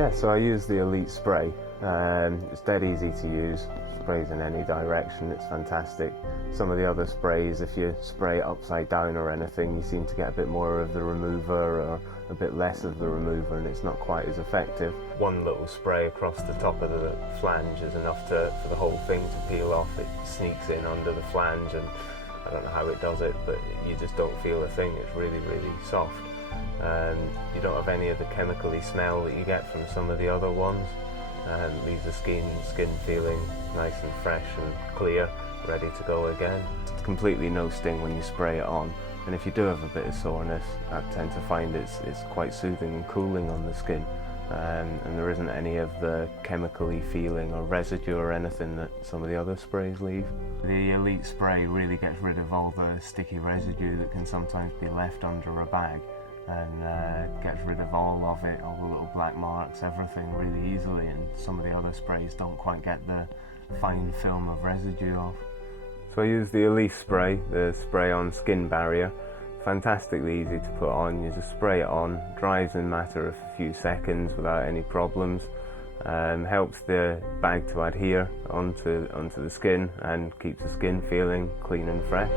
Yeah, so I use the Elite spray. It's dead easy to use, sprays in any direction, it's fantastic. Some of the other sprays, if you spray it upside down or anything, you seem to get a bit more of the remover or a bit less of the remover, and it's not quite as effective. One little spray across the top of the flange is enough for the whole thing to peel off. It sneaks in under the flange, and I don't know how it does it, but you just don't feel a thing. It's really, really soft. You don't have any of the chemically smell that you get from some of the other ones, and leaves the skin feeling nice and fresh and clear, ready to go again. It's completely no sting when you spray it on, and if you do have a bit of soreness, I tend to find it's quite soothing and cooling on the skin, and there isn't any of the chemically feeling or residue or anything that some of the other sprays leave. The Elite spray really gets rid of all the sticky residue that can sometimes be left under a bag, and gets rid of all of it, all the little black marks, everything really easily, and some of the other sprays don't quite get the fine film of residue off. So I use the Elisse spray, the spray on skin barrier. Fantastically easy to put on. You just spray it on, dries in a matter of a few seconds without any problems. Helps the bag to adhere onto the skin and keeps the skin feeling clean and fresh.